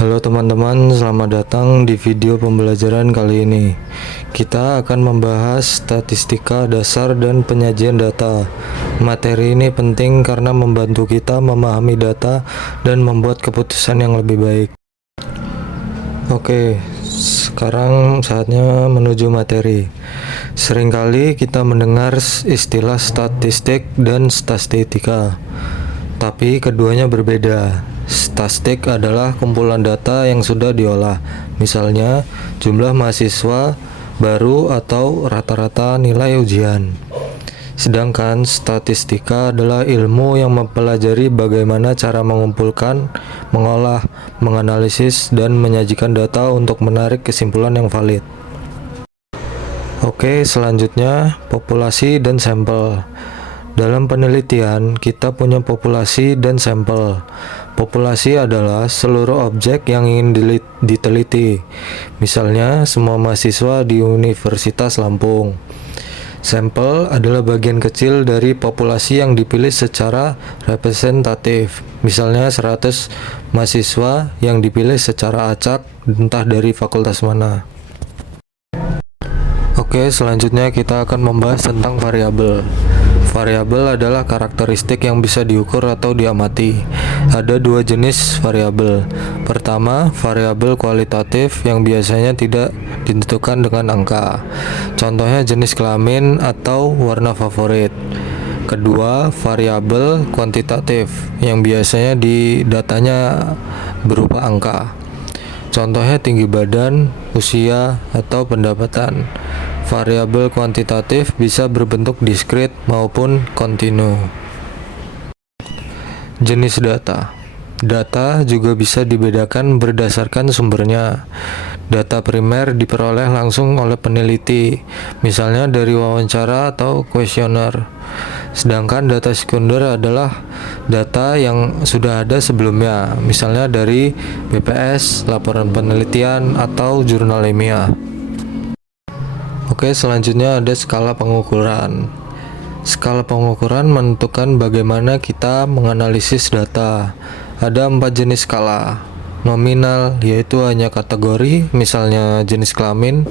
Halo teman-teman, selamat datang di video pembelajaran kali ini. Kita akan membahas statistika dasar dan penyajian data. Materi ini penting karena membantu kita memahami data dan membuat keputusan yang lebih baik. Oke, sekarang saatnya menuju materi. Seringkali kita mendengar istilah statistik dan statistika, tapi keduanya berbeda. Statistik adalah kumpulan data yang sudah diolah, misalnya jumlah mahasiswa baru atau rata-rata nilai ujian. Sedangkan statistika adalah ilmu yang mempelajari bagaimana cara mengumpulkan, mengolah, menganalisis, dan menyajikan data untuk menarik kesimpulan yang valid. Oke, selanjutnya populasi dan sampel. Dalam penelitian, kita punya populasi dan sampel. Populasi adalah seluruh objek yang ingin diteliti, misalnya semua mahasiswa di Universitas Lampung. Sampel adalah bagian kecil dari populasi yang dipilih secara representatif, misalnya 100 mahasiswa yang dipilih secara acak, entah dari fakultas mana. Oke, selanjutnya kita akan membahas tentang variabel. Variabel adalah karakteristik yang bisa diukur atau diamati. Ada dua jenis variabel. Pertama, variabel kualitatif yang biasanya tidak ditentukan dengan angka. Contohnya jenis kelamin atau warna favorit. Kedua, variabel kuantitatif yang biasanya di datanya berupa angka. Contohnya tinggi badan, usia, atau pendapatan. Variabel kuantitatif bisa berbentuk diskrit maupun kontinu. Jenis data. Data juga bisa dibedakan berdasarkan sumbernya. Data primer diperoleh langsung oleh peneliti, misalnya dari wawancara atau kuesioner. Sedangkan data sekunder adalah data yang sudah ada sebelumnya, misalnya dari BPS, laporan penelitian, atau jurnal ilmiah. Oke, selanjutnya ada skala pengukuran. Skala pengukuran menentukan bagaimana kita menganalisis data. Ada 4 jenis skala. Nominal, yaitu hanya kategori, misalnya jenis kelamin.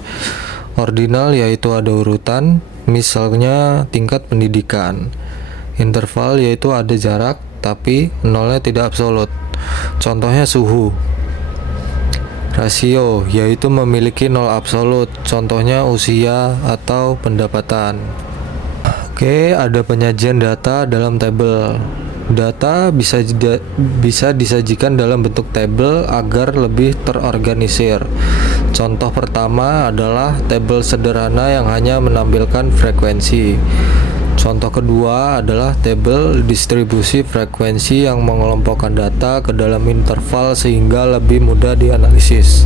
Ordinal, yaitu ada urutan, misalnya tingkat pendidikan. Interval, yaitu ada jarak, tapi nolnya tidak absolut. Contohnya suhu. Rasio, yaitu memiliki nol absolut, contohnya usia atau pendapatan. Oke, ada penyajian data dalam tabel. Data bisa disajikan dalam bentuk tabel agar lebih terorganisir. Contoh pertama adalah tabel sederhana yang hanya menampilkan frekuensi. Contoh kedua adalah tabel distribusi frekuensi yang mengelompokkan data ke dalam interval sehingga lebih mudah dianalisis.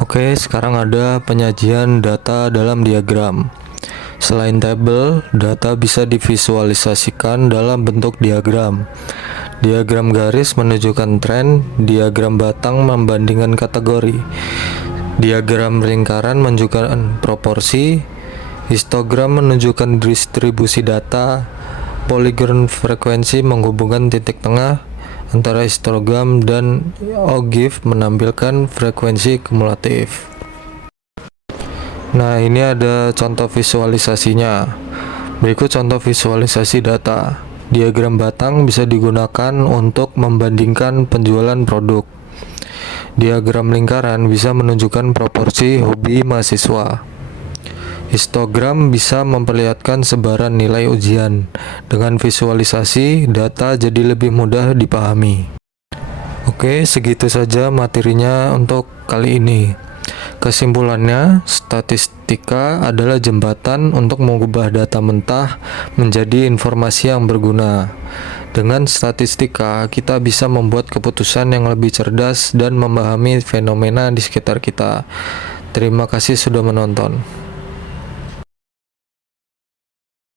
Oke, sekarang ada penyajian data dalam diagram. Selain tabel, data bisa divisualisasikan dalam bentuk diagram. Diagram garis menunjukkan tren, diagram batang membandingkan kategori. Diagram lingkaran menunjukkan proporsi, histogram menunjukkan distribusi data, poligon frekuensi menghubungkan titik tengah antara histogram, dan ogive menampilkan frekuensi kumulatif. Nah, ini ada contoh visualisasinya. Berikut contoh visualisasi data. Diagram batang bisa digunakan untuk membandingkan penjualan produk. Diagram lingkaran bisa menunjukkan proporsi hobi mahasiswa. Histogram bisa memperlihatkan sebaran nilai ujian. Dengan visualisasi, data jadi lebih mudah dipahami. Oke, segitu saja materinya untuk kali ini. Kesimpulannya, statistika adalah jembatan untuk mengubah data mentah menjadi informasi yang berguna. Dengan statistika, kita bisa membuat keputusan yang lebih cerdas dan memahami fenomena di sekitar kita. Terima kasih sudah menonton.